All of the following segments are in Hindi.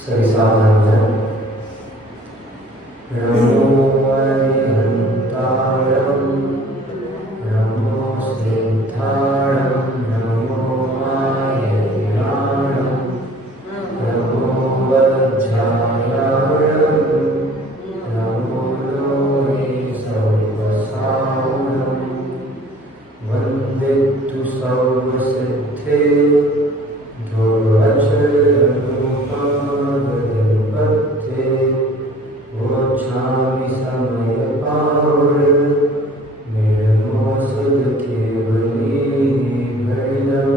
सभी सावधान हो जाए। नमो अरिहंतारं, नमो सिद्धारं, नमो माययाणं, नमो वज्रायाणं, नमो लोहे सर्वसावनं, वन्दे तु सर्वसिद्धे गोच्छामि समयपार निर्मोचन केवली भैरम।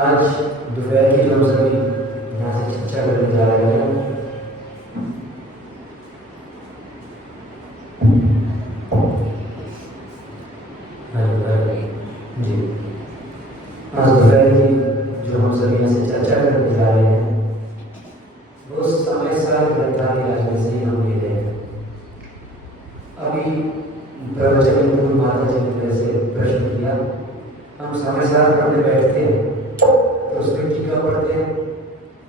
आज दोपहर की हम सभी यहाँ से शिक्षा करने जा रहे हैं। जी, आज दोपहर की जो हम सभी यहाँ से चर्चा करने जा रहे हैं वो समय सार ग्रंथालय राजन से हम ले रहे हैं। अभी प्रवचन में गुरु माता जी ने जैसे प्रश्न किया, हम समय सार पढ़ने बैठते हैं तो उसमें टीका पढ़ते हैं,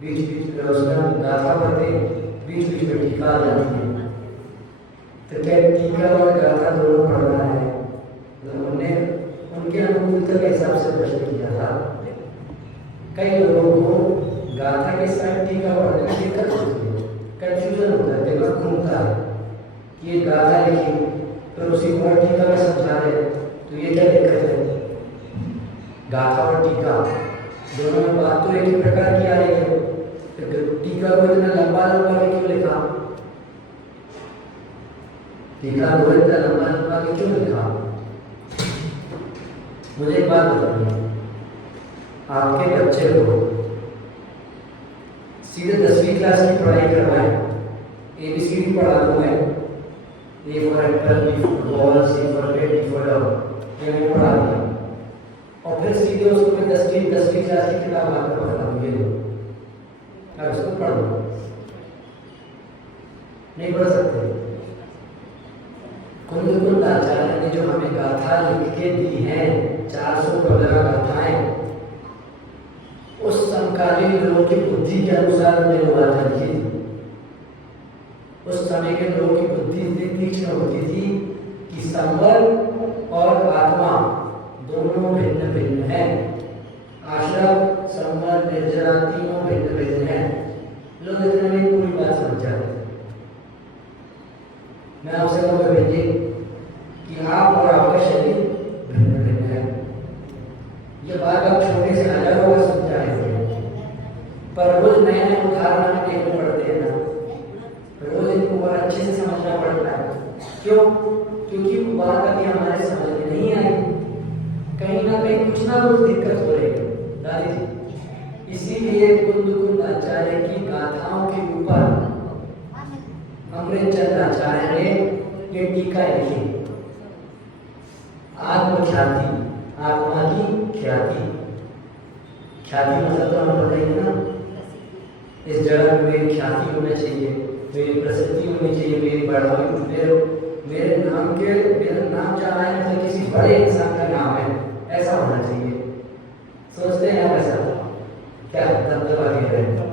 बीच बीच में उसका गाथा पढ़ते हैं, बीच बीच में टीका आ जाती है। तो क्या टीका और गाथा दोनों पढ़ना है? तो उन्होंने उनके अनुकूलता के हिसाब से प्रश्न किया था। कई लोगों को गाथा के साथ टीका पढ़ने में दिक्कत होती है, कंफ्यूजन होता है, दिमाग घूमता है कि ये गाथा लिखी फिर उसी को टीका में समझा रहे, तो ये क्या दिक्कत है? गाथा और टीका दोनों में बात तो एक ही प्रकार की आ रही है, तो टीका को इतना लंबा लंबा क्यों लिखा? टीका को इतना लंबा लंबा क्यों लिखा? मुझे एक बात बताइए, आपके बच्चे को सीधे 10वीं क्लास की पढ़ाई करवाएं, ABCD पढ़ा दूं मैं, A for apple, B for ball, C for cat, D for dog, ये मैं पढ़ा दिया और फिर सीधे उसको मैं 10वीं क्लास की किताब लाकर पढ़ा दूं, ये लो अब उसको पढ़ दो। नहीं पढ़ सकते। कुंद आचार्य ने जो हमें गाथा लिख के दी है, 415 गाथाएं, उस समकालीन लोगों की बुद्धि के अनुसार उन्हें गाथा लिखी थी। उस समय के लोगों की बुद्धि इतनी तीक्ष्ण होती थी कि संवर और आत्मा दोनों भिन्न भिन्न हैं। आश्रम, संवर, निर्जरा तीनों भिन्न भिन्न हैं। लोग इतने में पूरी बात समझ जाते हैं। मैं आपसे कहूँगा भैया कि आप और आपका शरीर भिन्न भिन्न है। ये बात आप छोटे से हजारों बार समझा रहे थे, पर रोज नए नए उदाहरण हमें देखने पड़ते हैं ना, रोज इनको और अच्छे से समझना पड़ता है। क्यों? क्योंकि वो बात अभी हमारे समझ में नहीं आई, कहीं ना कुछ दिक्कत हो रही है दादी जी। इसीलिए कुंद आचार्य की गाथाओं के ऊपर अमृतचंद आचार्य ने ये टीका लिखी, आत्मख्याति, आत्मा की ख्याति। ख्याति मतलब तो हम बताएंगे ना, इस जगत में मेरी ख्याति होना चाहिए, मेरी प्रसिद्धि होनी चाहिए, मेरी बढ़ावी, मेरे नाम के मेरा नाम जाना है मतलब किसी बड़े इंसान का नाम है, ऐसा होना चाहिए। सोचते हैं आप ऐसा? क्या दबदबा दे रहे हैं?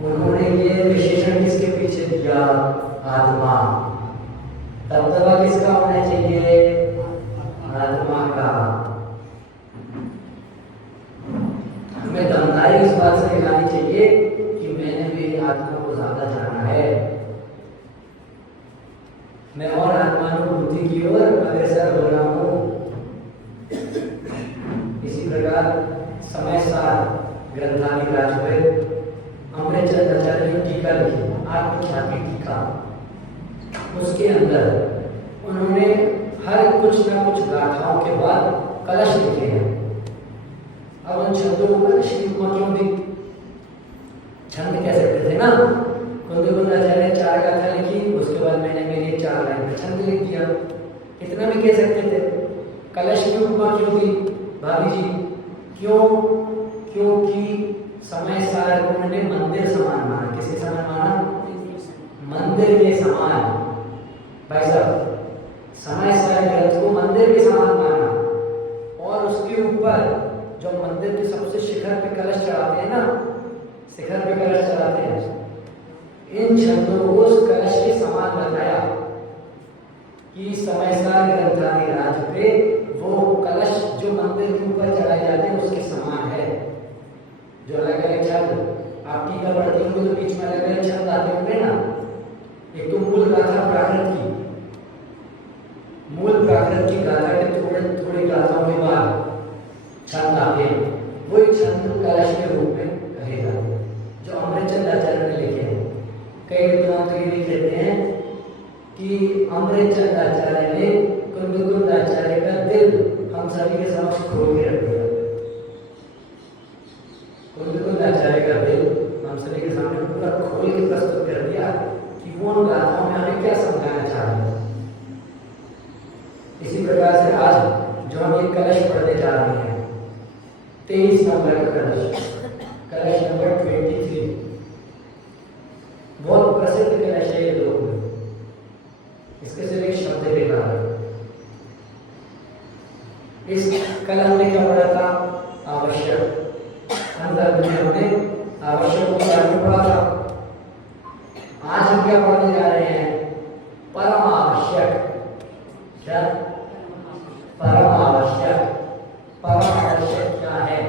उन्होंने ये विशेषण किसके पीछे दिया? आत्मा। दबदबा किसका होना चाहिए? आत्मा का। हमें दमदारी इस बात से दिखानी चाहिए कि मैंने मेरी आत्मा को ज्यादा जाना है, मैं और आत्मानुभूति की ओर अग्रसर हो रहा हूं। इसी प्रकार समय सार ग्रंथालय राजपे अमृतचंद आचार्य ने टीका लिखी, आत्मख्याति टीका। उसके अंदर उन्होंने हर कुछ ना कुछ गाथाओं के बाद कलश लिखे हैं। अब उन शब्दों को कलश की उपमा क्यों दी? छंद कह सकते थे ना। कुंद आचार्य ने 4 गाथा लिखी, उसके बाद मैंने मेरी 4 लाइन में छंद लिख दिया, इतना भी कह सकते थे। कलश की उपमा क्यों दी भाभी जी? क्यों? क्योंकि समय सार उन्होंने मंदिर समान माना। किसी समान माना? मंदिर के समान। भाई साहब, समय सार ग्रंथ को मंदिर के समान माना और उसके के ऊपर जो मंदिर के सबसे शिखर पे कलश चढ़ाते हैं ना, शिखर पे कलश चढ़ाते हैं, इन छंदों को उस कलश के समान बताया कि समयसार ग्रंथाधिराज पे वो कलश जो मंदिर के ऊपर चढ़ाए जाते हैं उसके समान है। जो अलग अलग छंद आप टीका पढ़ते होंगे तो बीच में अलग अलग छंद आते होंगे ना। एक तो मूल गाथा प्राकृत की, मूल प्राकृत की गाथा के थोड़े थोड़े गाथाओं के बाद छंद आते हैं, वही छंद कलश के रूप में कहे जाते हैं जो अमृतचंद आचार्य ने लिखे हैं। कई विद्वान तो ये भी कहते हैं कि अमृतचंद आचार्य ने कुंद आचार्य का दिल हम सभी के समक्ष खोल के रख दिया। कुंद आचार्य का दिल हम सभी के सामने पूरा खोल के प्रस्तुत कर दिया कि वो उन गाथाओं में हमें क्या समझाना चाह रहे हैं। इसी प्रकार से आज जो हम ये कलश पढ़ने जा रहे हैं, 23 नंबर का कलश, कलश नंबर 23, बहुत प्रसिद्ध कलश है ये लोग में। इसके सिर्फ एक शब्द लिखा है। इस कलम में क्या पढ़ा था? आवश्यक। अंदर में हमने आवश्यक को बारे में पढ़ा था। आज हम क्या पढ़ने जा रहे हैं? परम आवश्यक। क्या? परम आवश्यक। परम आवश्यक क्या है?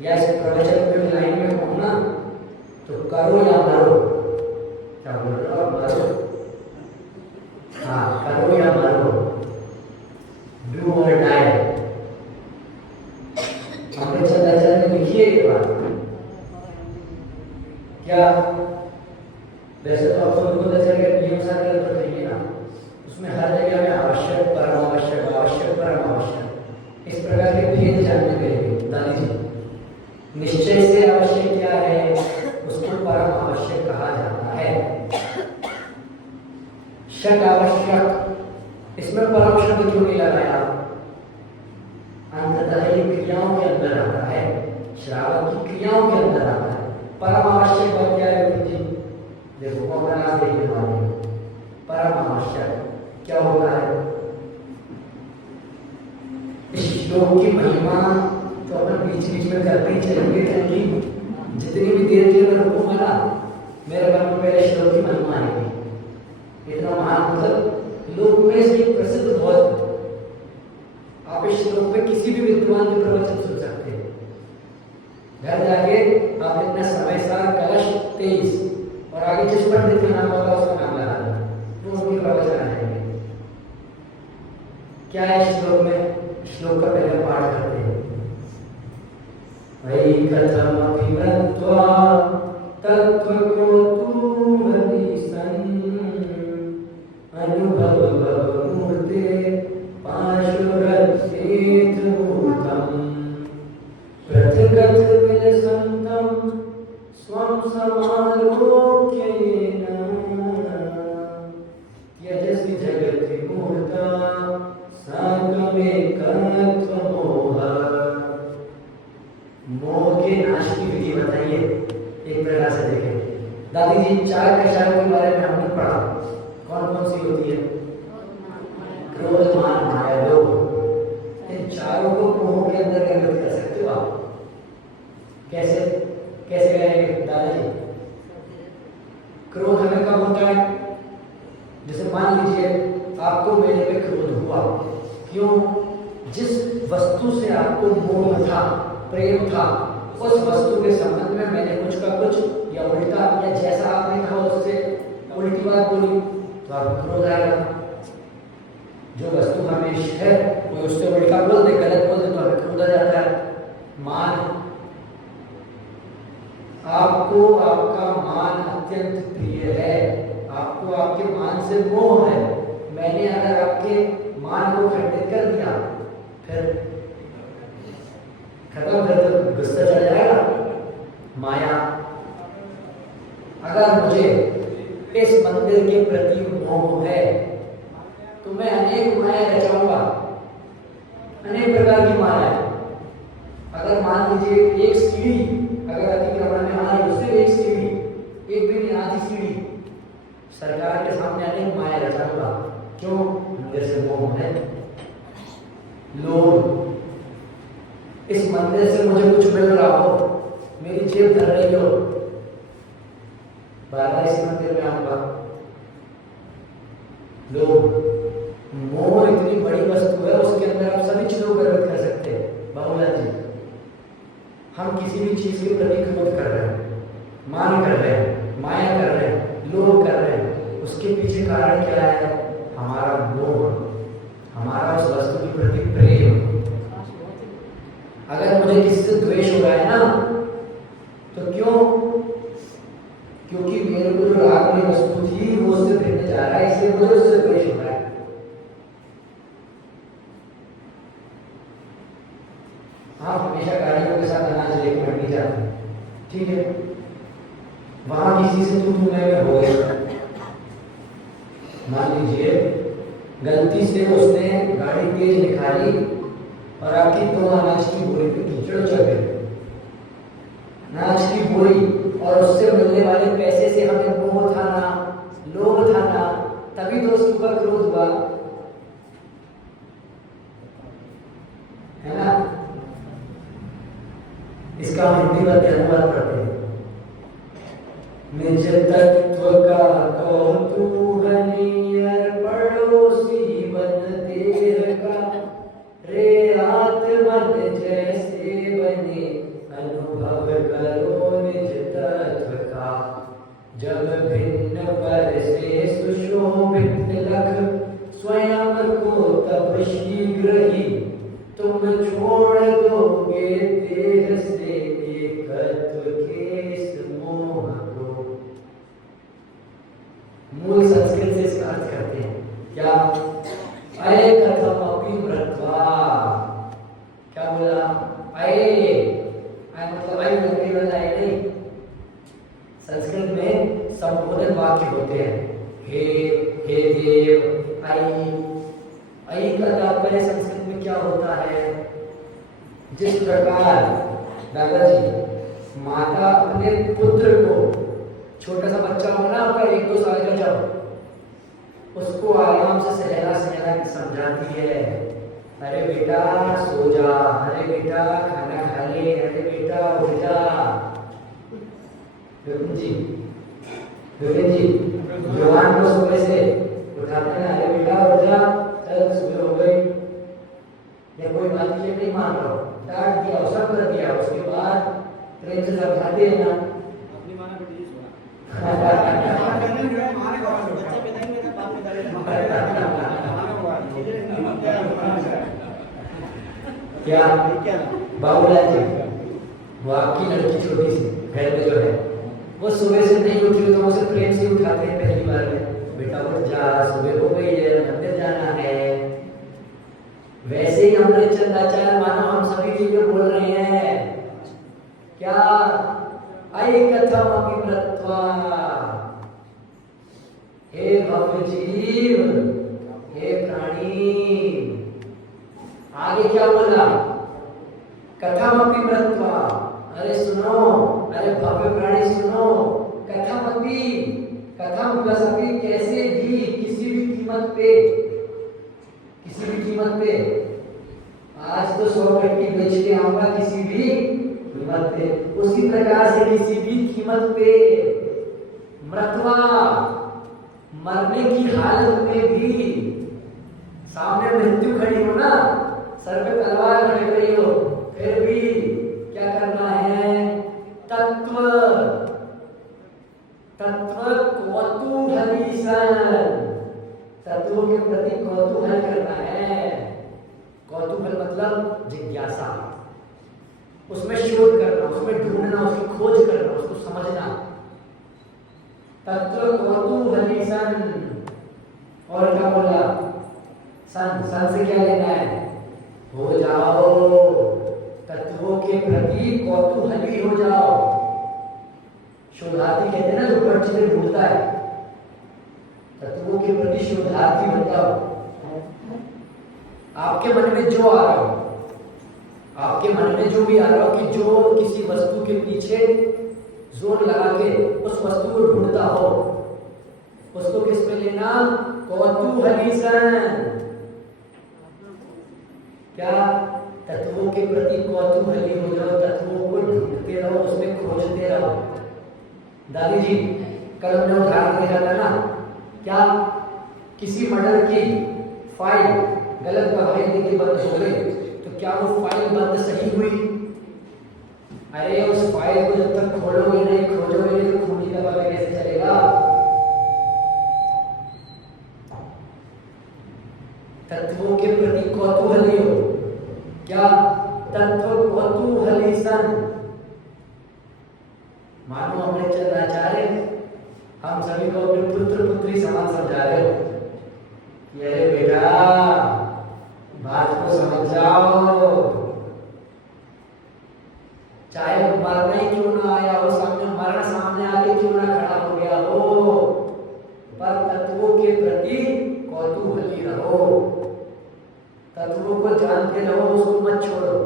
या इस प्रवचन में लाइन में कहूँ ना तो करो या मरो। क्या बोल रहे हो? मरो। हाँ, करो या मरो, डू और डाई। अमृतचंद आचार्य ने लिखी है ये बात। क्या वैसे तो आप सबको आचार्य का नियम सा कर तो कहिए ना, उसमें हर जगह में आवश्यक, परम आवश्यक, आवश्यक, परम आवश्यक, इस प्रकार के भेद जानने गए दादी जी। निश्चय से आवश्यक क्या है उसको परम आवश्यक कहा जाता है। शक आवश्यक, इसमें परम शब्द क्यों नहीं लगाया? अंततः ये क्रियाओं के अंदर आता है, श्रावक की क्रियाओं के अंदर आता है। परम आवश्यक बात क्या है जी? देखो अपना देखने वाले, परम आवश्यक क्या होता है? इस श्लोक की महिमा तो अपन बीच बीच में करते ही चलेंगे, क्योंकि जितनी भी देर के मैं रुकूंगा ना, मेरे मन में पहले श्लोक की महिमा आएगी। इतना महान मतलब लोक में इसकी प्रसिद्ध बहुत। आप इस श्लोक में किसी भी विद्वान के प्रवचन सुन सकते हैं। घर जाके आप इतना समयसार कलश 23 और आगे जिस पंडित का नाम होगा उसका नाम लगा देना, वो उनके प्रवचन आ जाएंगे। क्या है श्लोक में? श्लोक का पहले पाठ करते हैं। वै कथमभिमत्वा तत्त्वकोतुमपि सन् अनुभवमूर्ते पाशुरथेत मूर्तम् पृथगत्विलसन्तं स्वं समालोक्येन त्यजसि जगति मूर्ता साकमेकत्वमोहः। मोह के नाश की विधि बताइए एक प्रकार से देखें। दादी जी 4 कषायों के बारे में हमने पढ़ा। कौन कौन सी होती है? क्रोध, मान, माया, लोभ। इन चारों को मोह के अंदर व्यक्त कर सकते हो आप। कैसे कैसे करेंगे दादाजी? क्रोध हमें कब होता है? जैसे मान लीजिए आपको मेरे पे क्रोध हुआ, क्यों? जिस वस्तु से आपको मोह था, प्रेम था, उस वस्तु के संबंध में मैंने कुछ का कुछ या उल्टा या जैसा आपने कहा उससे उल्टी बात बोली तो आपको क्रोध आएगा। जो वस्तु हमें इष्ट है कोई उससे उल्टा बोल दे, गलत बोल दे तो हमें क्रोध आ जाता है। मान, आपको आपका मान अत्यंत प्रिय है, आपको आपके मान से मोह है। मैंने अगर आपके मान को खंडित कर दिया फिर खत्म, फिर तो गुस्सा चढ़ जाएगा। माया, अगर मुझे इस मंदिर के प्रति मोह है तो मैं अनेक माया रचाऊंगा, अनेक प्रकार की माया। अगर मान लीजिए एक सीढ़ी अगर अतिक्रमण में आ रही, उससे एक सीढ़ी, एक भी नहीं आधी सीढ़ी, सरकार के सामने अनेक माया रचाऊंगा। क्यों? मंदिर से मोह है। लोभ, इस मंदिर से मुझे कुछ मिल रहा हो, मेरी जेब भर रही हो, बार-बार इसी मंदिर में आऊंगा। लोग, मोह इतनी बड़ी वस्तु है, उसके अंदर आप सभी चीजों को प्रकट कर सकते हैं। बाबूलाल जी, हम किसी भी चीज के प्रति क्रोध कर रहे हैं, मान कर रहे हैं, माया कर रहे हैं, लोभ कर रहे हैं, उसके पीछे कारण क्या है? हमारा मोह, हमारा उस वस्तु के प्रति प्रेम। अगर मुझे किसी से द्वेष हो रहा है ना, तो क्यों? क्योंकि मेरे को जो राग वाली वस्तु थी वो उससे भिड़ने जा रहा है, इसलिए मुझे उससे द्वेष हो रहा है। हाँ, हमेशा गाड़ियों के साथ अनाज लेकर नहीं जाते, ठीक है, वहां किसी से तू में हो गए, मान लीजिए गलती से उसने गाड़ी तेज निकाली और आपकी 2 अनाज की बोरी पे कीचड़ चढ़ गई, अनाज की बोरी, और उससे मिलने वाले पैसे से हमें मोह था ना, लोभ था ना, तभी तो उसके ऊपर क्रोध हुआ, है ना? इसका हिंदी में अनुवाद करते हैं। निज तत्व का कौतूहली पड़ोसी बन देह का, रे आत्मन जैसे बने अनुभव करो निज तत्व का। जब भिन्न पर से सुशोभित लख स्वयं को तब शीघ्र ही तुम छोड़ दोगे देह से एकत्व के इस मोह को। मूल संस्कृत से इसका अर्थ करते हैं क्या? अये कथम अपि मृत्वा। क्या बोला? अये, अय मतलब अय नहीं, संस्कृत में संबोधन वाक्य होते हैं। हे देव, अय का तात्पर्य संस्कृत में क्या होता है? जिस प्रकार दादाजी माता अपने पुत्र को, छोटा सा बच्चा हो ना आपका 1-2 साल का, जब उसको आराम से सहला समझाती है, अरे बेटा सो जा, अरे बेटा खाना खा ले, अरे बेटा उठ जा। विपिन जी जवान को सुबह से उठाते हैं, अरे बेटा उठ जा, चल सुबह हो गई, या कोई बात नहीं मान रहा, डांट दिया, सब कर दिया, उसके बाद प्रेम से समझाते हैं ना, अपनी माना बेटी क्या बाबूलाल जी, वो आपकी लड़की छोटी सी घर में जो है, वो सुबह से नहीं उठी तो उसे प्रेम से उठाते हैं पहली बार में, बेटा उठ जा, सुबह हो गई है, मंदिर जाना है। वैसे ही हमने चंदाचार मानो हम सभी चीजें बोल रहे हैं क्या? अये कथम अपि मृत्वा। हे भव्य जीव, हे प्राणी, आगे क्या बोला? कथम अपि मृत्वा, अरे सुनो, अरे भव्य प्राणी सुनो, कथम अपि, कथम प्लस अपि, कैसे भी, किसी भी कीमत पे, किसी भी कीमत पे, आज तो 100 गट्टी बेच के आऊंगा किसी भी कीमत पे, उसी प्रकार से किसी भी कीमत पे मृत्वा, मरने की हालत में भी, सामने मृत्यु खड़ी हो ना, सर पे तलवार खड़ी रही हो, फिर भी क्या करना है? तत्व कौतूहली सन, तत्वों के प्रति कौतूहल करना है। कौतूहल मतलब जिज्ञासा, उसमें शोध करना, उसमें ढूंढना, उसकी खोज करना, उसको समझना। तत्व कौतूहली सन, और क्या बोला? सन से क्या लेना है? हो जाओ, तत्वों के प्रति कौतूहली हो जाओ। शोधार्थी कहते हैं ना, जो बड़ चीजें ढूंढता है, तत्वों के प्रति शोधार्थी बनता हो। आपके मन में जो आ रहा हो, आपके मन में जो भी आ रहा हो, कि जो किसी वस्तु के पीछे जोर लगा के उस वस्तु को ढूंढता हो, उसको किस में लेना? कौतूहली सन। क्या? तत्वों के प्रति कौतूहली हो जाओ, तत्वों को ढूंढते रहो, उसमें खोजते रहो। दादी जी कल हमने उदाहरण देखा था ना, क्या किसी मर्डर की फाइल गलत गवाही देके बंद हो गई, तो क्या वो फाइल बंद सही हुई? अरे उस फाइल को जब तक खोलोगे नहीं, खोजोगे नहीं, तो खूनी का पता कैसे चलेगा? तत्वों के प्रति कौतूहली हो, क्या तत्व कौतूहली सन। मानो हमने चलना चाह रहे, हम सभी को अपने पुत्र पुत्री समान समझा रहे हो कि अरे बेटा बात को समझ जाओ, चाहे मरना ही क्यों ना आया हो सामने, मरण सामने आके क्यों ना खड़ा हो गया हो, पर तत्वों के प्रति कौतूहली रहो, तत्वों को जानते रहो, उसको मत छोड़ो।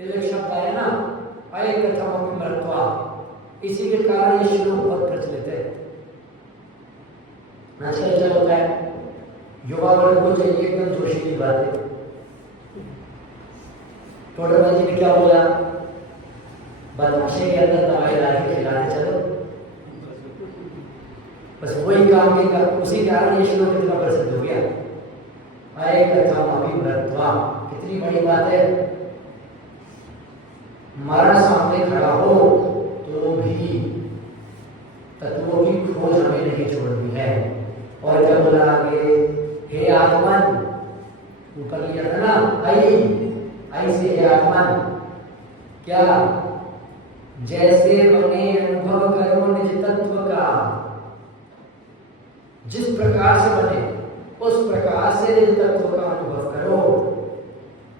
एक शब्द आया ना, अय कथम मृत्वा, इसी के कारण ये श्लोक बहुत प्रचलित है। आजकल क्या होता है, युवा वर्ग को चाहिए एकदम जोशीली बातें। टोटल जी ने क्या बोला, बदमाशी के अंदर दवाई ला के खिलाने चलो, बस वही काम के उसी कारण ये श्लोक इतना प्रसिद्ध हो गया। अय कथम मृत्वा, कितनी बड़ी बात है, मरण सामने खड़ा हो तो भी तत्वों की खोज हमें नहीं छोड़नी है। और क्या बोला आगे, हे आत्मन, ऊपर लिया था ना, आई से हे आत्मन, क्या जैसे बने अनुभव करो निज तत्व का, जिस प्रकार से बने उस प्रकार से निज तत्व का अनुभव करो।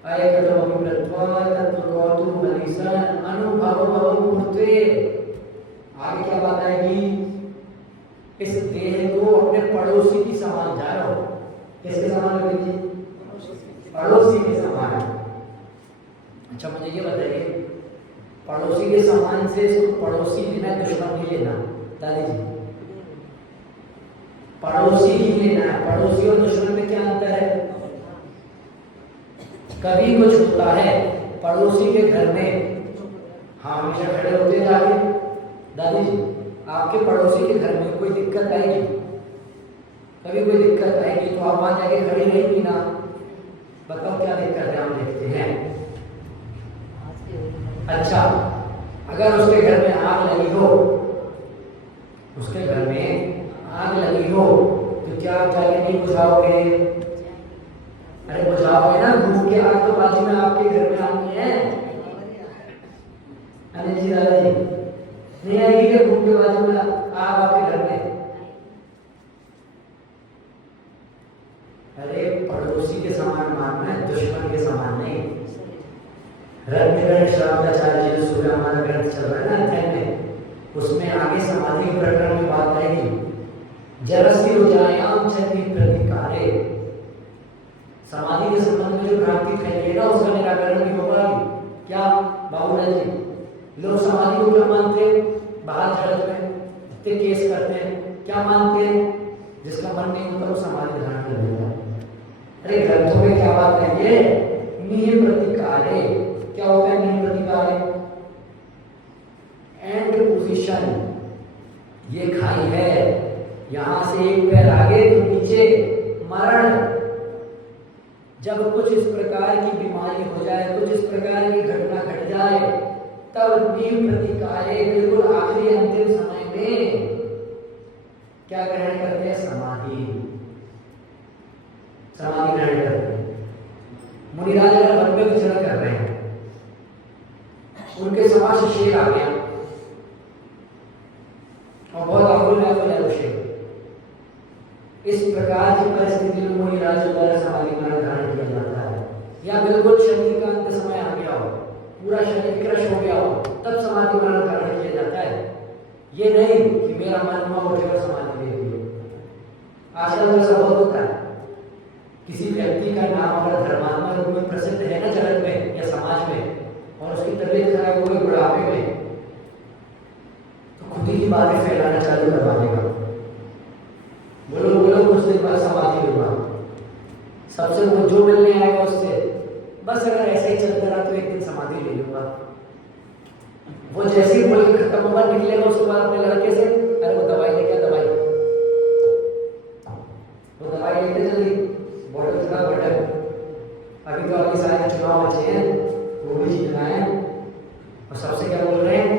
अय कथम मृत्वा तत्व कौतूहली सन अनुभव बहुमूर्ते। आगे क्या बात आएगी, इस देह को अपने पड़ोसी की समान जानो। किसके समान है? पड़ोसी के समान। अच्छा मुझे ये बताइए, पड़ोसी के समान से इसको पड़ोसी लेना, दुश्मन नहीं लेना? दादी जी, पड़ोसी ही लेना है। पड़ोसी और दुश्मन में क्या अंतर है? कभी कुछ होता है पड़ोसी के घर में, हाँ हमेशा खड़े होते जाके। दादी जी, आपके पड़ोसी के घर में कोई दिक्कत आएगी, कभी कोई दिक्कत आएगी तो आप वहां जाके खड़ी रहेंगी ना? बताओ क्या दिक्कत है, हम देखते हैं। अच्छा, अगर उसके घर में आग लगी हो, उसके घर में आग लगी हो तो क्या आप जाके नहीं बुझाओगे? अरे बुझाओगे ना, घूम के आग तो बाजू में आपके घर में आनी है। अनिल जी, दादा जी, नहीं आएगी क्या घूम के बाजू में आग आपके घर में? अरे पड़ोसी के समान मानना है, दुश्मन के समान नहीं। रत्नगढ़ श्रावणाचार्य जो सूर्य हमारा ग्रंथ चल रहा है ना अध्ययन में, उसमें आगे समाधि प्रकरण में बात आएगी। जरसी रुजायाम छति प्रतिकारे, समाधि के संबंध में जो भ्रांति फैली है ना, उसका निराकरण भी होगा। क्या बाबूलाल जी, लोग समाधि को क्या मानते हैं? बाहर जगत में इतने केस करते हैं, क्या मानते हैं? जिसका मन नहीं होता वो समाधि धारण कर लेता है। अरे ग्रंथों में क्या बात है? ये नियम प्रतिकारे, क्या होता है नियम प्रतिकारे? एंड पोजीशन, ये खाई है, यहां से एक पैर आगे तो नीचे मरण। जब कुछ इस प्रकार की बीमारी हो जाए, कुछ इस प्रकार की घटना घट जाए, तब नीम प्रतिकारे, बिल्कुल आखिरी अंतिम समय में क्या ग्रहण करते हैं? समाधि, समाधि ग्रहण करते हैं। मुनिराज अगर वन में विचरण कर रहे हैं, उनके समाज से शेर आ गया और बहुत आकुल है वो शेर। इस प्रकार की परिस्थिति में मुनिराज द्वारा समाधि ग्रहण धारण किया जाता है। या बिल्कुल शरीर का अंत समय आ गया हो, पूरा शरीर क्रश हो गया हो, तब समाधि ग्रहण धारण किया जाता है। ये नहीं कि मेरा मन हुआ उठेगा समाधि ले ली। आजकल ऐसा बहुत होता है, किसी व्यक्ति का नाम अगर धर्मात्मा रूप में प्रसिद्ध है ना जगत में या समाज में, और उसकी तबीयत खराब हो गई बुढ़ापे में, तो खुद ही बातें फैलाना चालू करवा देगा। बोलो बोलो, कुछ दिन बाद समाधि होगा, सबसे वो जो मिलने आएगा उससे बस अगर ऐसा ही चलता रहा तो एक दिन समाधि ले लूंगा। वो जैसे ही बोल के खत्म होगा निकलेगा, उसके बाद अपने लड़के से अरे वो दवाई लेके आ, दवाई वो दवाई लेके जल्दी बॉटल चला बॉटल। अभी तो अगले साल के चुनाव बचे हैं, वो भी जीतना है और सबसे क्या बोल रहे हैं,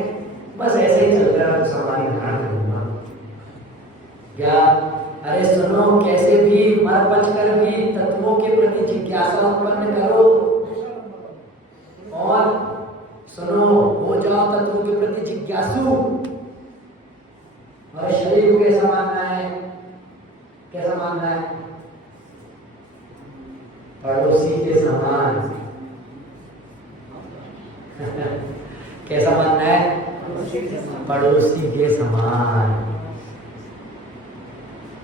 बस ऐसे ही चलता रहा तो समाधि धारण करूंगा क्या। अरे सुनो, कैसे भी मर बच कर भी तत्वों के प्रति जिज्ञासा उत्पन्न करो और सुनो हो जाओ तत्वों के प्रति जिज्ञासु। और शरीर को कैसा मानना है, कैसा मानना है, पड़ोसी के समान कैसा मानना है, पड़ोसी के समान।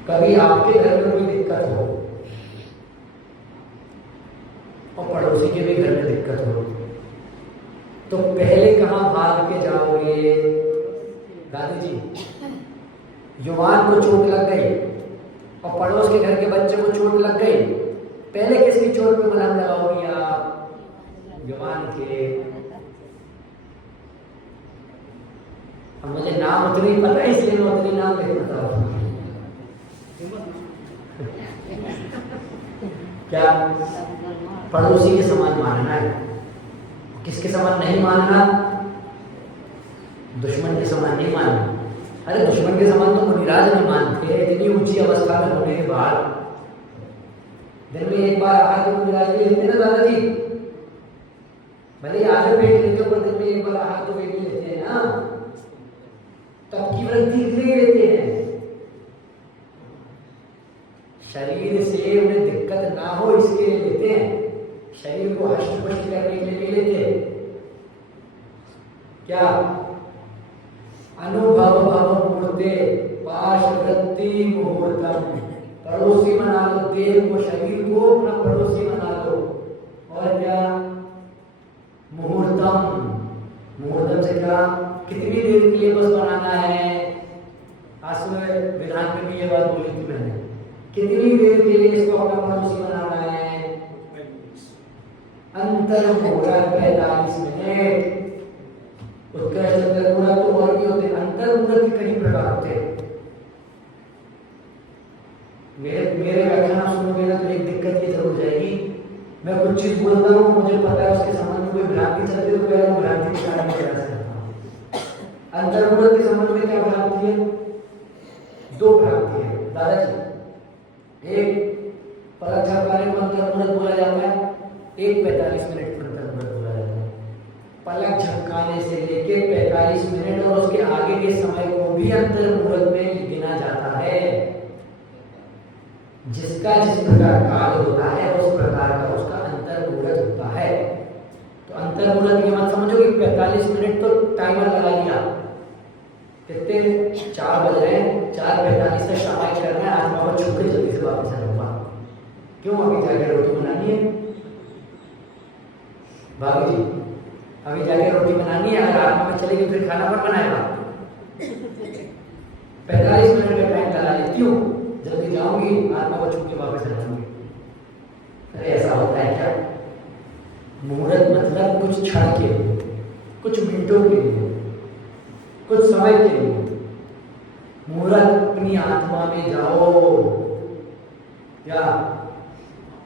कभी आपके घर में कोई दिक्कत हो और पड़ोसी के भी घर में दिक्कत हो तो पहले कहां भाग के जाओगे? दादी जी, युवान को चोट लग गई और पड़ोस के घर के बच्चे को चोट लग गई, पहले किसकी चोट पे मलहम लगाओगी आप? युवान के। अब मुझे नाम उतनी पता है इसलिए मैं उतनी नाम नहीं पता हूं। क्या पड़ोसी के समान मानना है? किसके समान नहीं मानना? दुश्मन के समान नहीं मानना। अरे दुश्मन के समान तो मुनिराज नहीं मानते, इतनी ऊंची अवस्था में होने के बाद दिन में एक बार आहार तो मुनिराज भी लेते ना दादाजी, भले आधे पेट लेते हो पर दिन में एक बार आहार तो पेट भी लेते हैं ना, तब की वृद्धि के लिए लेते हैं। शरीर से उन्हें दिक्कत ना हो इसके लिए लेते हैं, शरीर को हष्ट-पुष्ट करने के लिए लेते हैं। क्या अनुभव भव मूर्ते पाशवृत्ति मुहूर्तम, पड़ोसी बना लो देह को, शरीर को अपना पड़ोसी बना लो। और क्या मुहूर्तम, मुहूर्तम से क्या, कितनी देर के लिए बस बनाना है? आज सुबह विधान में भी ये बात बोली थी मैंने, कितनी देर के लिए इसको अपना पड़ोसी बनाना है? अंतर मुहूर्त 45 मिनट। उत्कृष्ट अंतर मुहूर्त तो और भी होते हैं, अंतर मुहूर्त के कई प्रकार होते हैं। मेरे व्याख्यान सुनोगे ना तो एक दिक्कत ये जरूर जाएगी, मैं कुछ चीज बोलता हूँ मुझे पता है उसके संबंध में कोई भ्रांति चलती है तो मैं भ्रांति के कारण बता सकता हूँ। अंतर मुहूर्त के संबंध में क्या भ्रांति है? दो भ्रांति है दादाजी। एक पलक झपकाने को अंतर मुहूर्त बोला जाता है, एक 45 मिनट पर अंतर मुहूर्त बोला जाता है। पलक झपकाने से लेके 45 मिनट और उसके आगे के समय को भी अंतर मुहूर्त में गिना जाता है। जिसका जिस प्रकार काल होता है उस प्रकार का उसका अंतर मुहूर्त होता है। तो अंतर मुहूर्त की मत समझो कि 45 मिनट तो टाइमर लगा लिया, कितने 4 बज रहे हैं, 4:45 से शामिल करना है, आत्मा को छू के जल्दी से वापस आ जाऊंगा। क्यों? अभी जाके रोटी बनानी है भाभी जी, अभी जाके रोटी बनानी है, अगर आत्मा में चलेगी फिर खाना कौन बनाएगा? 45 मिनट का टाइम लगा ले, क्यों? जल्दी जाऊंगी, आत्मा को छू के वापस आ जाऊंगी। अरे ऐसा होता है क्या? मुहूर्त मतलब कुछ क्षण के लिए, कुछ मिनटों के लिए, कुछ समय के लिए। मुहूर्त अपनी आत्मा में जाओ, या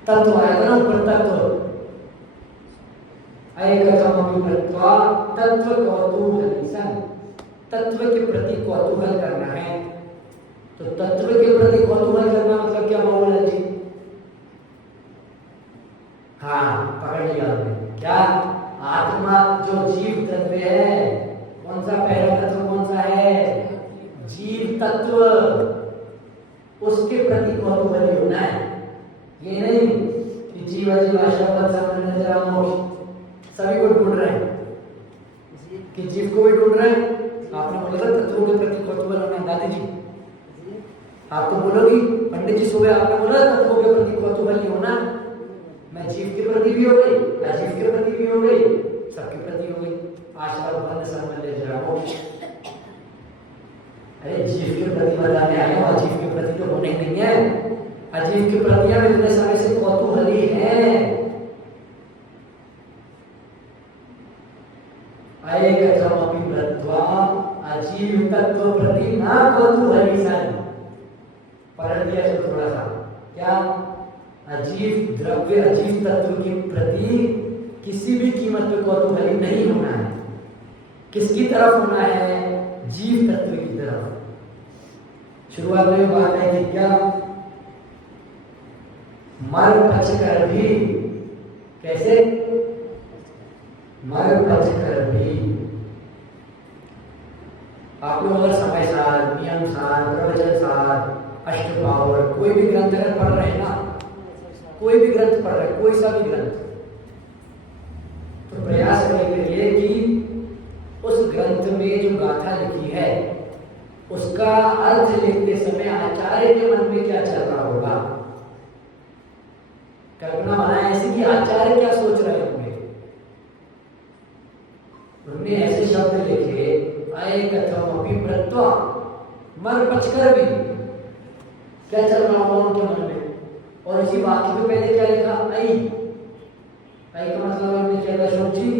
तत्व आएगा ना ऊपर, तत्व तत्व कौतूहल, तत्व के प्रति कौतूहल करना है। तो तत्व के प्रति कौतूहल करना मतलब क्या बोल रहे जी? हाँ पकड़ लिया आपने। क्या? आत्मा जो जीव तत्व है, कौन सा पहला तत्व कौन सा है? जीव तत्व, उसके प्रति कौतूहल होना है। ये नहीं कि जीव अजीव आशा सभी को ढूंढ रहे हैं, कि जीव को भी ढूंढ रहे हैं। आपने बोला था तत्वों के प्रति कौतूहल होना है। दादी जी आप तो बोलोगी, पंडित जी सुबह आपने बोला तत्वों के प्रति कौतूहल होना, मैं जीव के प्रति भी हो गई, अजीव के प्रति भी हो गई, सबके प्रति हो गई। आशा बंद संबंध जराओ। अरे जीव के प्रति बताने आए हो, अजीव के प्रति तो होने नहीं है। अजीव के प्रति हम इतने समय से कौतूहली हैं, अयकथमपि मृत्वा अजीव तत्व प्रति ना कौतूहली सन। पढ़ दिया तो थोड़ा सा, क्या अजीव द्रव्य अजीव तत्व के प्रति किसी भी कीमत पे कौतूहली नहीं होना है। किसकी तरफ होना है? जीव तत्व की तरफ। शुरुआत में बात है कि क्या मर बच कर भी, कैसे मर बच कर भी आप लोग अगर समय सार, नियम सार, प्रवचन सार, अष्टपावर कोई भी ग्रंथ अगर पढ़ रहे हैं ना, कोई भी ग्रंथ पढ़ रहे, कोई सा भी ग्रंथ, तो प्रयास करेंगे कि उस ग्रंथ में जो गाथा लिखी है उसका अर्थ लिखते समय आचार्य के मन में क्या चल रहा होगा। कल्पना बनाए ऐसे कि आचार्य क्या सोच रहे होंगे। उन्होंने ऐसे शब्द लिखे, अय कथमपि मृत्वा, मर बचकर भी, क्या चल रहा होगा उनके मन में। और इसी वाक्य में पहले क्या लिखा? अय का मतलब हमने क्या अशोक जी,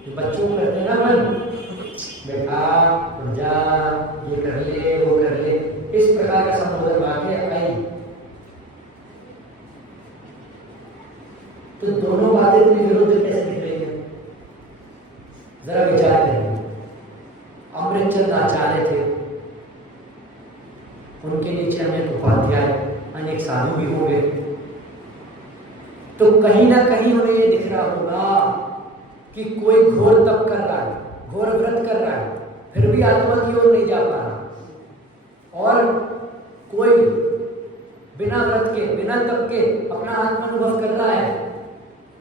जो बच्चों को करते ना मन, बेटा जा ये कर ले वो कर ले, इस प्रकार का संबोधन वाक्य अय। तो दोनों बातें इतनी विरुद्ध कैसे दिख रही है, जरा विचार करें। अमृतचंद आचार्य थे, उनके नीचे अनेक उपाध्याय, अनेक साधु भी हो गए, तो कहीं ना कहीं उन्हें ये दिख रहा होगा कि कोई घोर तप कर रहा है, घोर व्रत कर रहा है, फिर भी आत्मा की ओर नहीं जा पा रहा, और कोई बिना व्रत के बिना तप के अपना आत्मानुभव कर रहा है।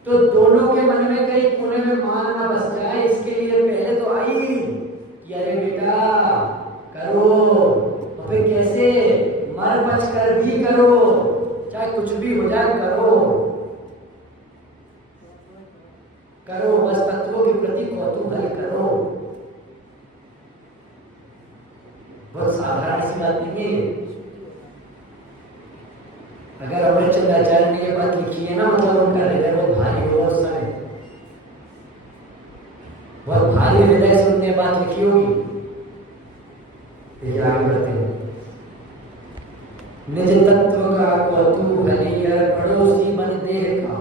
तो दोनों के मन में कहीं कोने में मान ना बस जाए, इसके लिए पहले तो आई कि अरे बेटा करो, और फिर कैसे मर बच कर भी करो, चाहे कुछ भी हो जाए करो करो, बस तत्वों के प्रति कौतूहल करो। बहुत साधारण सी बात नहीं है। अगर अमृतचंद आचार्य ने ये बात लिखी है ना, मतलब उनका हृदय बहुत भारी होगा उस समय, बहुत भारी हृदय से उनने बात लिखी होगी। ये आगे बढ़ते हैं। निज तत्व का कौतूहली पड़ोसी बन देह का,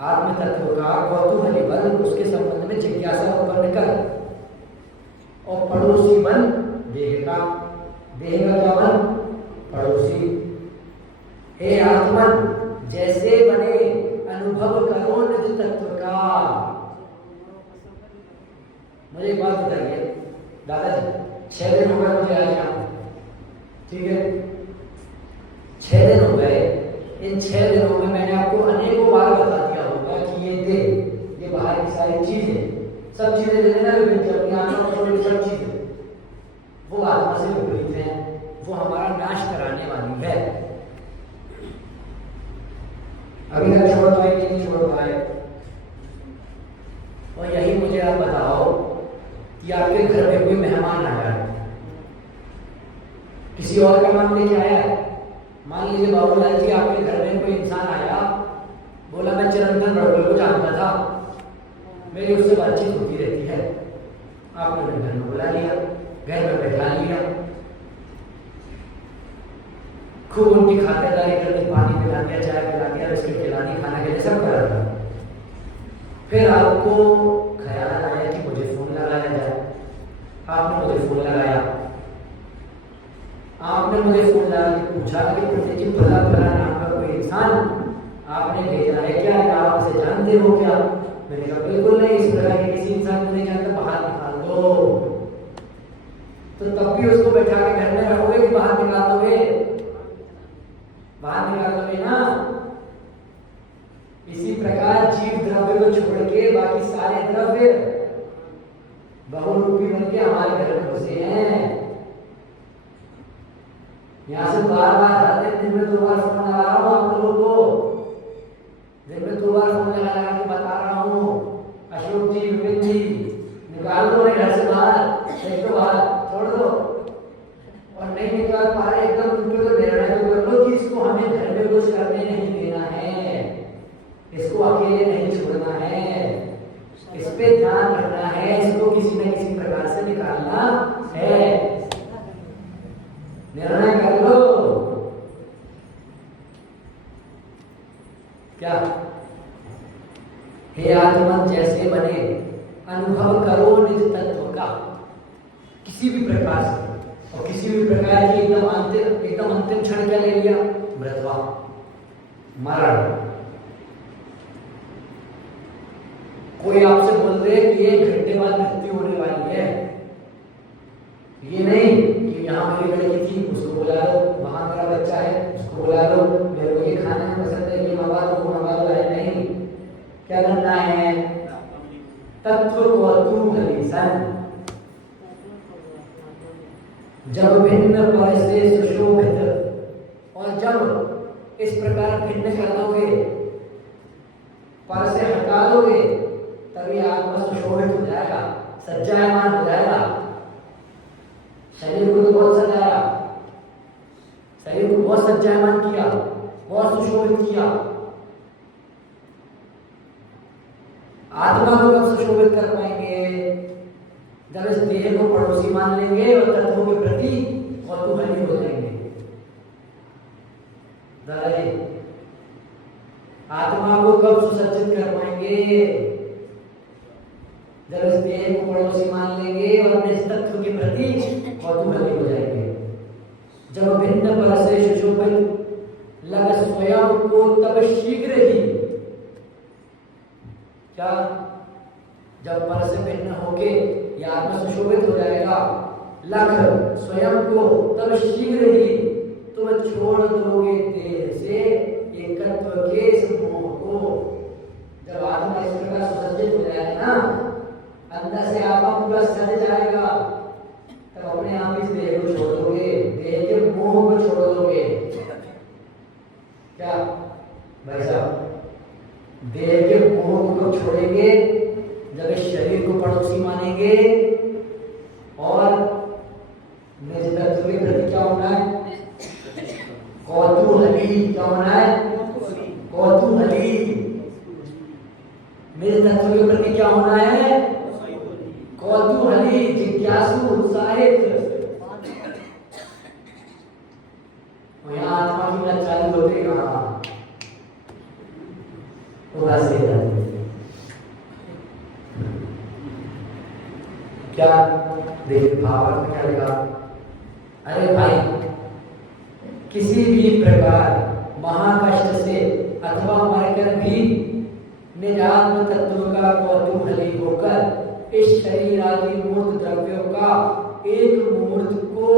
आत्म तत्व का कौतूहली बन उसके संबंध में जिज्ञासा उत्पन्न कर, और पड़ोसी बन देह का, देह का क्या बन? पड़ोसी। हे आत्मन जैसे बने अनुभव करो निज तत्व का। मुझे एक बात बताइए दादाजी, 6 दिन हो गए मुझे आज यहाँ, ठीक है, 6 दिन हो गए। इन 6 दिनों में मैंने आपको अनेकों बार बता दिया होगा कि ये दे, ये बाहर की सारी चीजें, सब चीजें दे देना, सब चीजें वो आत्मा से विपरीत है, वो हमारा नाश कराने वाली है। अभी तक छोड़ पाए कि नहीं छोड़ पाए? और यही मुझे आप बताओ कि आपके घर में कोई मेहमान आ जाए, किसी और का नाम लेके आया, मान लीजिए बाबूलाल जी आपके घर में कोई इंसान आया, बोला मैं चिरंतन बड़बड़ को जानता था, मेरी उससे बातचीत होती रहती है, आपने उन्हें घर में बुला लिया, घर में बैठा लिया, खूब उनकी खातिरदारी कर दी, पानी पिला दिया, चाय पिला दिया, बिस्किट खिला दी, खाना के लिए सब करा दिया। फिर आपको ख्याल आया कि मुझे फोन लगाया जाए, आपने मुझे फोन लगाया, आपने मुझे फोन लगा के पूछा कि पंडित जी भला भला नाम का कोई इंसान आपने भेजा है क्या, या आप उसे जानते हो क्या? मैंने कहा बिल्कुल नहीं, इस तरह के किसी इंसान को नहीं जानता, बाहर निकाल दो। तो तब भी उसको बैठा के घर में रहोगे कि बाहर निकाल दोगे? बाहर निकाल दोगे ना। इसी प्रकार जीव द्रव्य को छोड़ के बाकी सारे द्रव्य बहुरूपी बन के हमारे घर में घुसे हैं। यहाँ से बार बार हर दिन में 2 बार फोन लगा रहा हूँ आप लोगों को, दिन में 2 बार फोन लगा के बता रहा हूँ, अशोक जी विपिन जी निकाल दो घर से बाहर, एक तो बाहर छोड़ दो, और नहीं निकाल पा रहे एकदम उनको तो निर्णय तो कर लो कि इसको हमें घर में कुछ करने नहीं देना है, इसको अकेले नहीं छोड़ना है, इस पे ध्यान रखना है। इसको किसी न किसी प्रकार से निकालना है। निर्णय कर लो क्या? हे आत्मन जैसे बने अनुभव करो निज तत्व का किसी भी प्रकार से, और किसी भी प्रकार की एकदम अंतिम क्षण क्या ले लिया? मृतवा, मरण। कोई आपसे बोल रहे कि 1 घंटे बाद मृत्यु होने वाली है, ये नहीं कि यहाँ मेरी लड़की थी उसको बुला लो, वहां मेरा बच्चा है उसको बुला लो, मेरे को ये खाने में पसंद है ये मंगा लो वो मंगा लो, नहीं। क्या करना है? तत्व को तू हलीसन, जब भिन्न पर से सुशोभित, और जब इस प्रकार भिन्न कर दोगे, पर से हटा दोगे, तभी आत्मा सुशोभित हो जाएगा, सज्जायमान हो जाएगा। शरीर को तो बहुत सजाया, शरीर को बहुत सज्जायमान किया, बहुत सुशोभित किया, आत्मा को कब सुशोभित कर पाएंगे? जब इस देह को पड़ोसी मान लेंगे और तत्वों के प्रति कौतूहली हो जाएंगे। दादाजी, आत्मा को कब सुसज्जित कर पाएंगे? जब इस देह को पड़ोसी मान लेंगे और इस तत्व के प्रति कौतूहली हो जाएंगे। जब भिन्न पर से सुशोभित लग स्वयं को, तब शीघ्र ही क्या? जब पर से भिन्न होके यह आत्मा सुशोभित हो जाएगा, लग स्वयं को, तब शीघ्र ही तुम छोड़ दोगे देह से एकत्व के इस मोह को। जब आत्मा इस प्रकार सुसज्जित हो जाएगा ना, अंदर से आत्मा पूरा सज जाएगा, तब अपने आप इस देह को छोड़ दोगे, देह के मोह को छोड़ दोगे। क्या भाई साहब? देह के मोह को छोड़ेंगे जब इस शरीर को पड़ोसी मानेंगे, और निज तत्व के प्रति क्या होना है? कौतूहली। क्या होना है? कौतूहली। निज तत्व के प्रति क्या होना है? कौतूहली, जिज्ञासु, उत्साहित। और यहाँ आत्मा की बात चालू होती है, क्या देखिए भावार्थ में क्या लिखा? अरे भाई, किसी भी प्रकार महाकष्ट से अथवा मरकर भी निजात्म तत्व का कौतूहली होकर इस शरीर आदि मूर्त द्रव्यों का एक मूर्त को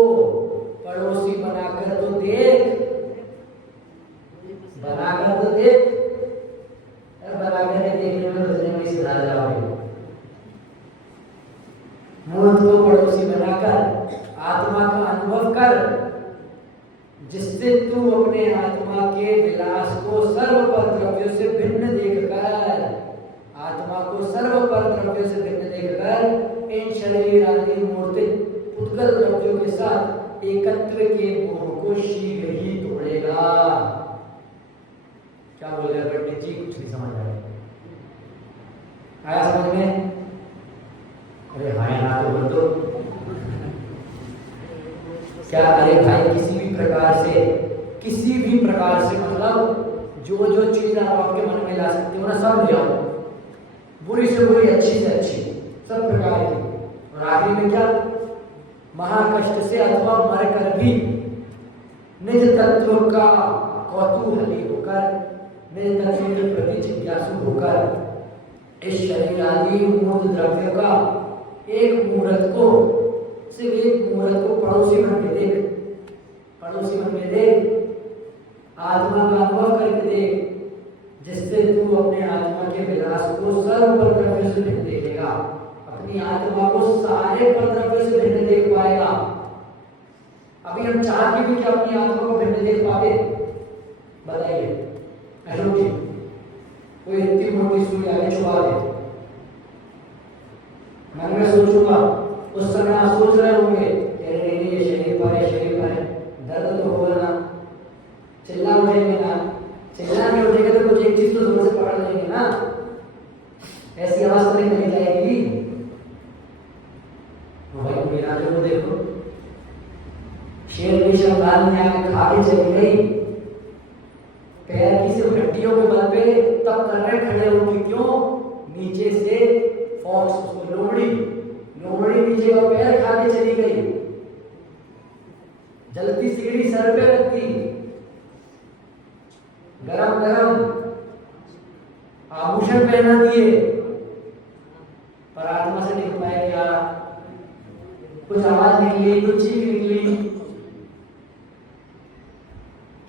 पड़ोसी बनाकर तो देख, बनाकर तो देख, बनाकर देखने में रोजने में सुधार जाओगे। मूर्त को पड़ोसी बनाकर आत्मा का अनुभव कर, जिससे तू अपने आत्मा के विलास को सर्वपर द्रव्यों से भिन्न देखकर, आत्मा को सर्वपर द्रव्यों से भिन्न देखकर इन शरीर आदि मूर्तिक उद्गत द्रव्यों के साथ एकत्व के मोह को शीघ्र ही तोड़ेगा। क्या बोल रहे पंडित जी? कुछ नहीं समझ आया समझ में? अरे हाँ ना तो बोल दो क्या? अरे भाई, किसी भी प्रकार से मतलब जो चीज आप आपके मन में ला सकते हो ना, सब ले आओ, बुरी से बुरी, अच्छी से अच्छी, सब प्रकार की। और आखिरी में क्या? महाकष्ट से अथवा मरकर भी निज तत्व का कौतूहली होकर, निज तत्व के प्रति जिज्ञासु होकर इस शरीर आदि मूर्त द्रव्य का एक मूर्त को, सिर्फ एक मूर्त को पड़ोसी बन के देख, पड़ोसी बन के देख, आत्मा का अनुभव करके देख, जिससे तू अपने आत्मा के विलास को सर्व पर द्रव्य से भिन्न देखेगा, अपनी आत्मा को सारे पर द्रव्य से भिन्न देख पाएगा। अभी हम चाह के भी क्या अपनी आत्मा को भिन्न देख पाते? बताइए। अशोक जी, कोई इतनी मोटी सुई आगे छुपा दे, मन में सोचूंगा, उस समय आप सोच रहे होंगे ये शरीर पर है, शरीर पर है, दर्द तो होगा ना, चिल्ला उठेंगे ना, चिल्ला नहीं उठेंगे तो कुछ एक चीज तो जोर से पकड़ लेंगे ना, ऐसी आवाज तो निकल जाएगी। वीराने को देखो, शेर की शमगाल में आके खा के चली गई, पैर की सिर्फ हड्डियों के बल पे तब कर रहे खड़े होके, क्यों? नीचे से फॉक्स उसको लोमड़ी नीचे का पैर खा के चली गई, जलती सिगड़ी सर पे रखती, गरम आभूषण पहना दिए, पर आत्मा से निकल पाया क्या? कुछ आवाज निकली, कुछ चीख निकली,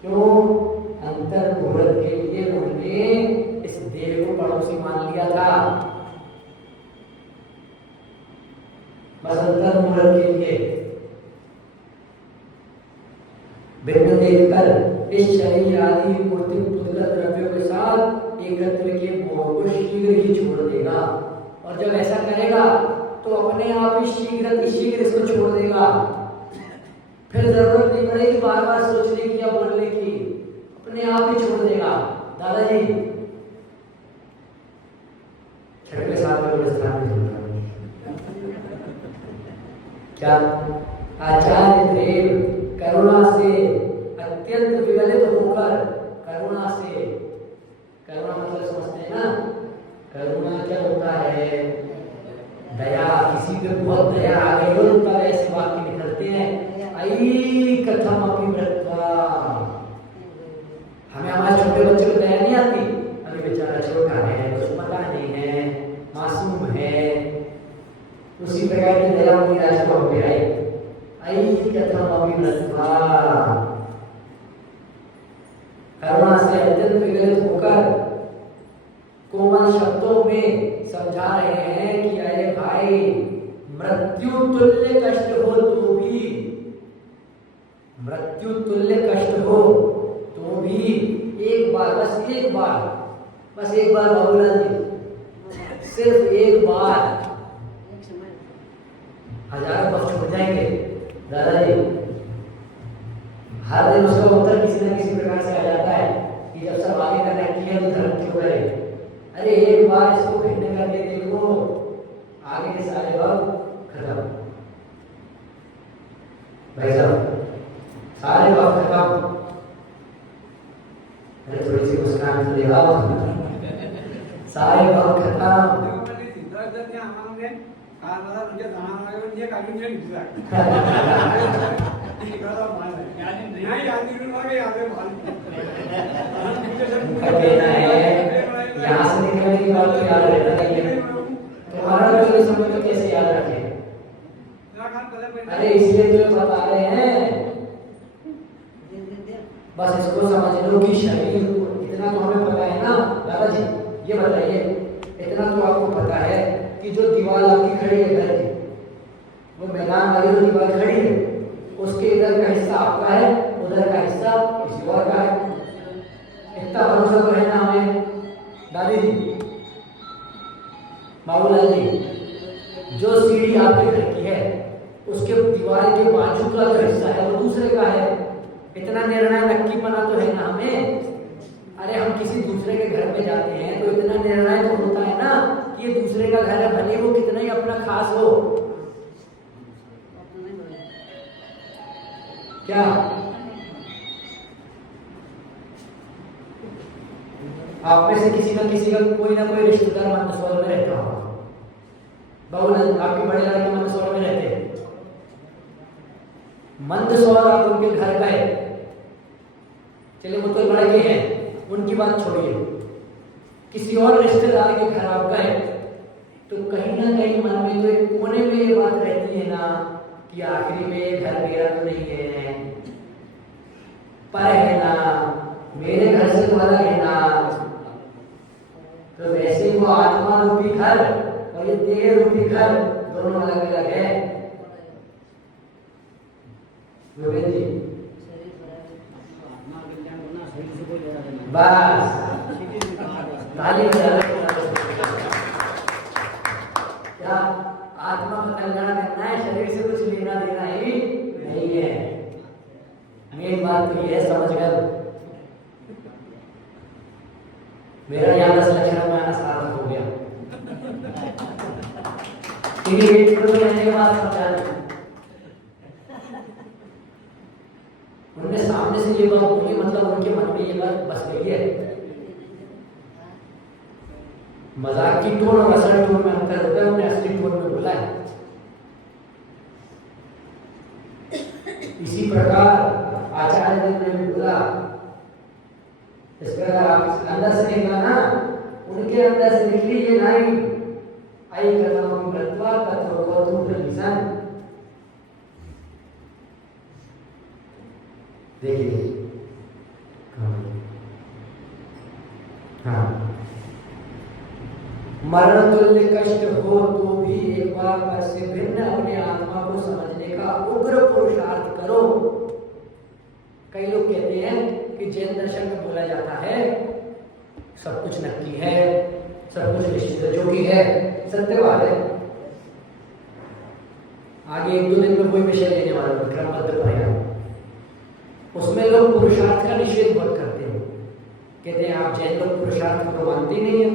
क्यों? अंतर मुहूर्त के लिए उन्होंने इस देह को पड़ोसी मान लिया था, बस अंतर मुहूर्त के लिए। भिन्न देखकर इस शरीर आदि मूर्ति पुतला द्रव्यों के साथ एकत्र के मोह को शीघ्र ही छोड़ देगा, और जब ऐसा करेगा तो अपने आप ही शीघ्र इसको छोड़ देगा, फिर जरूरत नहीं पड़ेगी बार बार सोचने की या बोलने की, अपने आप ही छोड़ देगा। दादाजी छठे साल में स्थान क्या? आचार्य देव करुणा से अत्यंत विगलित होकर, करुणा से, करुणा मतलब समझते हैं ना? करुणा क्या होता है? दया, किसी पे बहुत दया आ गई हो तब ऐसे वाक्य निकलते हैं, आई कथम अपि मृत्वा। हमें हमारे छोटे बच्चे को दया नहीं आती, अरे बेचारा छोटा है, कुछ पता नहीं है, मासूम है, उसी प्रकार की दया उनकी राशि को हम आई कथम अपि मृत्वा। करुणा से अत्यंत विगलित होकर कोमल शब्दों में समझा रहे हैं कि अरे भाई, मृत्यु तुल्य कष्ट हो तो भी, मृत्यु तुल्य कष्ट हो तो भी एक बार, बस एक बार बाबूलाल जी, सिर्फ एक बार, हजारों पक्ष छूट जाएंगे दादाजी। हर दिन उसका उत्तर किसी न किसी प्रकार से आ जाता है कि जब सब आगे करना किया तो धर्म क्यों करे? अरे एक बार इसको भिन्न करके देखो, आगे के सारे वक्त खत्म। भाई साहब सारे वक्त खत्म। अरे थोड़ी सी मुस्कान तो दिखाओ, सारे वक्त खत्म। यहाँ से निकलने के बाद तो याद रहता नहीं है, तुम्हारा तो समय तो कैसे याद रखे? अरे इसलिए तो बता रहे हैं, बस इसको समझ लो कि शरीर, इतना तो हमें पता है ना दादाजी, ये बताइए, इतना तो आपको पता है कि जो दीवार आपकी खड़ी है घर की, वो मैदान वाली जो दीवार खड़ी है, उसके इधर का हिस्सा आपका है, उधर का हिस्सा किसी और का है। इतना भरोसा तो है ना हमें दादी जी, बाबूलाल जी, जो सीढ़ी आपके घर की है उसके दीवार के बाजू का जो हिस्सा है वो दूसरे का है। इतना निर्णय नक्कीपना तो है ना हमें। अरे हम किसी दूसरे के घर में जाते हैं तो इतना निर्णय तो होता है ना कि ये दूसरे का घर है, भले वो कितना ही अपना खास हो। क्या आप में से किसी ना किसी का कोई ना कोई रिश्तेदार मंदसौर में रहता होगा? बाबूलाल आपके बड़े लड़के मंदसौर में रहते हैं, मंदसौर आप उनके घर गए, चलिए वो तो लड़के हैं, उनकी बात छोड़िए, किसी और रिश्तेदार के घर आप गए तो कहीं ना कहीं मन में तो एक कोने में ये बात रहती है ना कि आखिरी में घर मेरा तो नहीं है, पर है ना, मेरे घर से तो अलग है ना। तो वैसे वो आत्मा रूपी घर और ये देह रूपी घर दोनों अलग अलग है। बस ताली क्या आत्मा का कल्याण करना है, शरीर से कुछ लेना देना ही नहीं है। मेन बात तो ये है, समझ कर मेरा यहाँ 10 लक्षण में आना सार्थक हो गया। 3 मिनट के बाद समझा सामने से ये बात बोली, मतलब उनके मन में ये बात बस गई है। मजाक की टोन और असल टोन में अंतर होता है, उन्हें असली टोन में बोला है। इसी प्रकार आचार्य ने भी बोला, इस प्रकार आप अंदर से निकला ना, उनके अंदर से निकली ये नहीं, आई कथम कृत्वा तत्र गौतम प्रलिसन। देखिए हाँ, मरण तुल्य कष्ट हो तो भी एक बार पर से भिन्न अपने आत्मा को समझने का उग्र पुरुषार्थ करो। कई लोग कहते हैं कि जैन दर्शन में बोला जाता है सब कुछ नक्की है, सब कुछ निश्चित है, जो कि है सत्य बात है। आगे एक दो दिन में कोई विषय लेने वाला है क्रमबद्ध पढ़ेगा, उसमें लोग पुरुषार्थ का निषेध बहुत करते हैं। कहते हैं आप जैन लोग पुरुषार्थ को मानते नहीं है।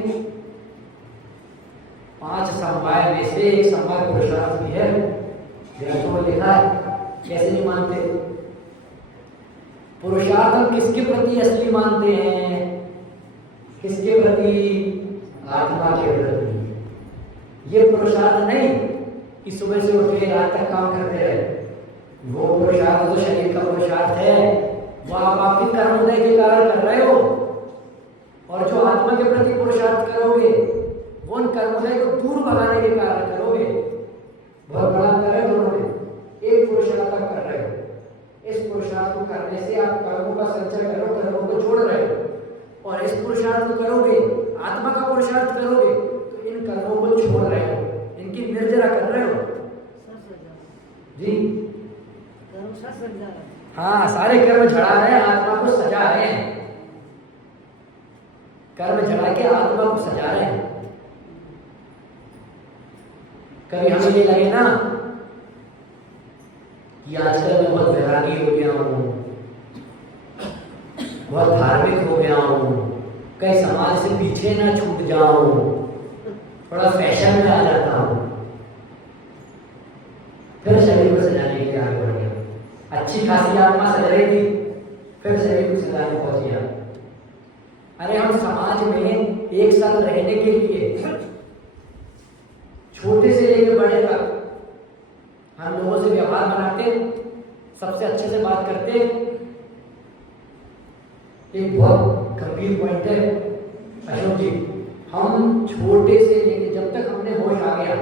5 समवाय में से एक समवाय पुरुषार्थ भी है, ग्रंथों में लिखा है। कैसे नहीं मानते? पुरुषार्थ हम किसके प्रति असली मानते हैं? किसके प्रति? आत्मा के प्रति। ये पुरुषार्थ नहीं कि सुबह से उठ के रात तक काम करते रहे। वो पुरुषार्थ तो शरीर का पुरुषार्थ है, वो आप आपके कर्मोदय के कारण कर रहे हो। और जो आत्मा के प्रति पुरुषार्थ करोगे वो उन कर्मोदय को दूर भगाने के कारण करोगे। बहुत बड़ा अंतर है दोनों में। एक पुरुषार्थ आप कर रहे हो, इस पुरुषार्थ को करने से आप कर्मों का संचय कर रहे हो, कर्मों को छोड़ रहे हो। और इस पुरुषार्थ को करोगे, आत्मा का पुरुषार्थ करोगे, तो इन कर्मों को छोड़ रहे हो, इनकी निर्जरा कर रहे हो। जी हाँ, सारे कर्म झड़ा रहे हैं, आत्मा को सजा रहे हैं। कर्म झड़ा के आत्मा को सजा रहे हैं। कभी हमें ये लगे ना कि आजकल मैं बहुत वैरागी हो गया हूँ, बहुत धार्मिक हो गया हूँ, कहीं समाज से पीछे ना छूट जाऊं, थोड़ा फैशन में आ जाता हूँ, फिर शरीर को सजाने के लिए आगे बढ़ गया। अच्छी खासी आत्मा सज रही थी, फिर शरीर को सजाने पहुंच गया। अरे हम समाज में एक साथ रहने के लिए छोटे से लेकर बड़े तक हम लोगों से व्यवहार बनाते, सबसे अच्छे से बात करते। एक बहुत गंभीर पॉइंट है अशोक जी, हम छोटे से लेके जब तक हमने होश आ गया,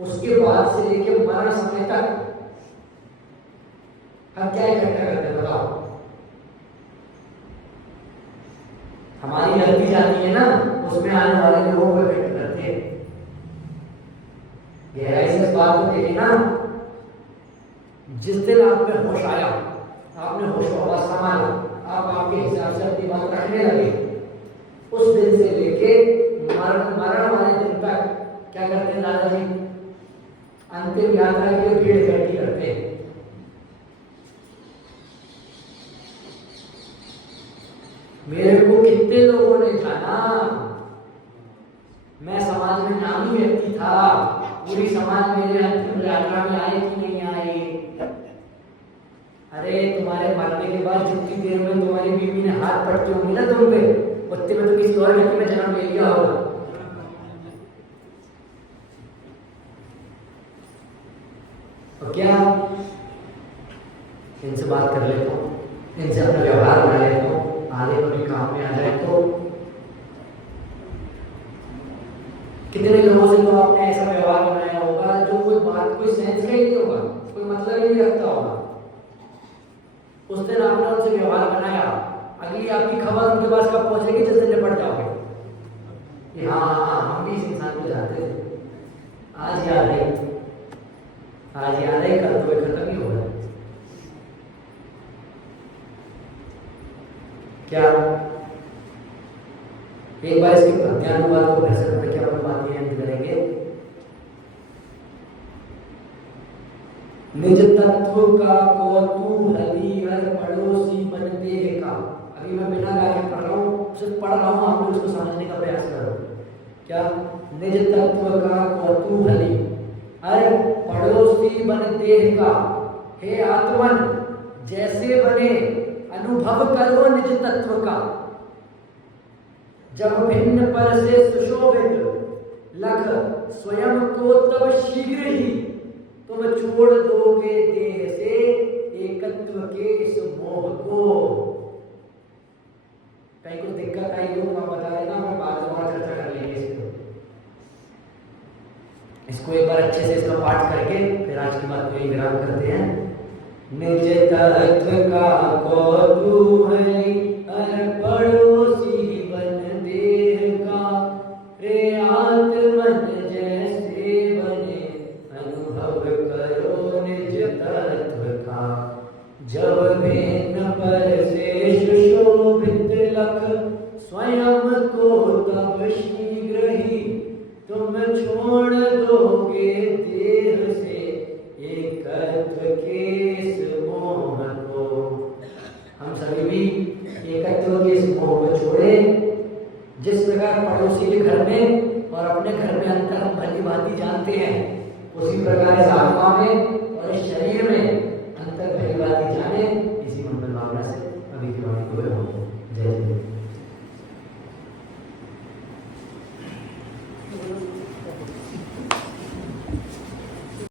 उसके बाद से लेके मरण समय तक हम क्या इकट्ठा करते हैं बताओ? हमारी गलती जाती है ना, उसमें आने वाले लोगों को इकट्ठा करते हैं। गहराई से इस बात को देखे ना, जिस दिन आप में होश आया, आपने होश को संभाला, आप आपके हिसाब से अपनी बात रखने लगे, उस दिन से लेके मरण वाले दिन तक क्या करते हैं दादाजी? अंतिम यात्रा के लिए भीड़ इकट्ठी करते हैं। मेरे को कितने लोगों ने जाना, मैं समाज में नामी व्यक्ति था, पूरी समाज मेरे अंतिम यात्रा में आए कि नहीं आए? अरे तुम्हारे मरने के बाद जितनी देर में तुम्हारी बीवी ने हाथ पटके होंगी ना तुम पे, उतने में तो किसी और व्यक्ति में जन्म ले लिया होगा। तो क्या इनसे बात कर लेता हूँ, इनसे अपना व्यवहार बना लेता हूँ, आगे कभी काम में आ जाए तो। कितने लोगों से तो आपने ऐसा व्यवहार बनाया होगा जो कोई बात, कोई सेंस का ही नहीं होगा, कोई मतलब ही नहीं रखता होगा। उस दिन आपने उनसे व्यवहार बनाया, अगली आपकी खबर उनके पास कब पहुंचेगी? जिस दिन निपट जाओगे कि हाँ हम भी इस इंसान को जानते थे, आज याद है, आज याद है, कल तो खत्म ही होगा। क्या एक बार इसके प्रत्यानुवाद को कैसे करके क्या बात ये करेंगे? निज तत्व का कौतूहली हर पड़ोसी बनते का। अभी मैं बिना गा के पढ़ रहा हूँ, सिर्फ पढ़ रहा हूँ, आप लोग इसको समझने का प्रयास करो। क्या? निज तत्व का कौतूहली हर पड़ोसी बनते का, हे आत्मन जैसे बने अनुभव करो निज तत्व का। जब भिन्न पर से सुशोभित लख स्वयं को तब शीघ्र ही तुम छोड़ दोगे देह से एकत्व के इस मोह को। कहीं कुछ दिक्कत आई हो तो आप बता देना, मैं बाद में और चर्चा कर लेंगे इसको एक बार अच्छे से इसका पाठ करके फिर आज की बात को यही विराम करते हैं। निज तत्व का कौतूहली पड़ोसी बन देह का, रे आत्मन जैसे बने अनुभव करो निज तत्व का। जब भिन्न पर से सुशोभित लख स्वयं को तब शीघ्र ही तुम छोड़ दोगे देह से एकत्व के इस मोह को। हम सभी भी एकत्व के इस मोह को छोड़े। जिस प्रकार पड़ोसी के घर में और अपने घर में अंतर हम भली भांति जानते हैं, उसी प्रकार इस आत्मा में और इस शरीर में अंतर भली भांति जाने, इसी मंगल भावना से अभी की बात को जय जय।